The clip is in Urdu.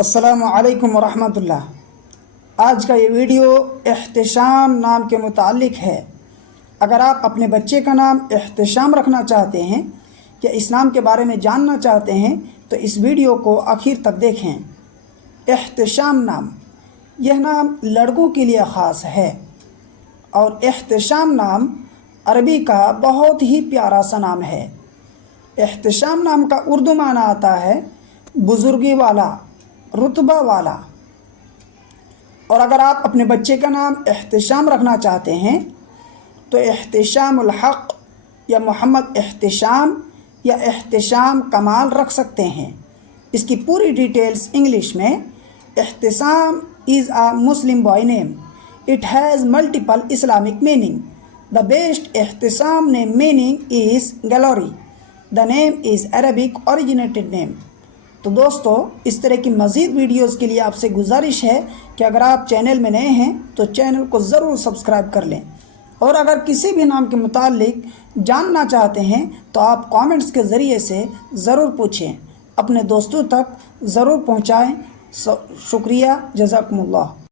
السلام علیکم ورحمۃ اللہ۔ آج کا یہ ویڈیو احتشام نام کے متعلق ہے۔ اگر آپ اپنے بچے کا نام احتشام رکھنا چاہتے ہیں یا اس نام کے بارے میں جاننا چاہتے ہیں تو اس ویڈیو کو آخر تک دیکھیں۔ احتشام نام، یہ نام لڑکوں کے لیے خاص ہے اور احتشام نام عربی کا بہت ہی پیارا سا نام ہے۔ احتشام نام کا اردو معنی آتا ہے بزرگی والا، رتبہ والا۔ اور اگر آپ اپنے بچے کا نام احتشام رکھنا چاہتے ہیں تو احتشام الحق یا محمد احتشام یا احتشام کمال رکھ سکتے ہیں۔ اس کی پوری ڈیٹیلز انگلش میں: Ehtesham is a Muslim boy name. It has multiple Islamic meaning. The best Ehtesham name meaning is glory. The name is Arabic originated name. تو دوستو، اس طرح کی مزید ویڈیوز کے لیے آپ سے گزارش ہے کہ اگر آپ چینل میں نئے ہیں تو چینل کو ضرور سبسکرائب کر لیں، اور اگر کسی بھی نام کے متعلق جاننا چاہتے ہیں تو آپ کامنٹس کے ذریعے سے ضرور پوچھیں، اپنے دوستوں تک ضرور پہنچائیں۔ شکریہ، جزاکم اللہ۔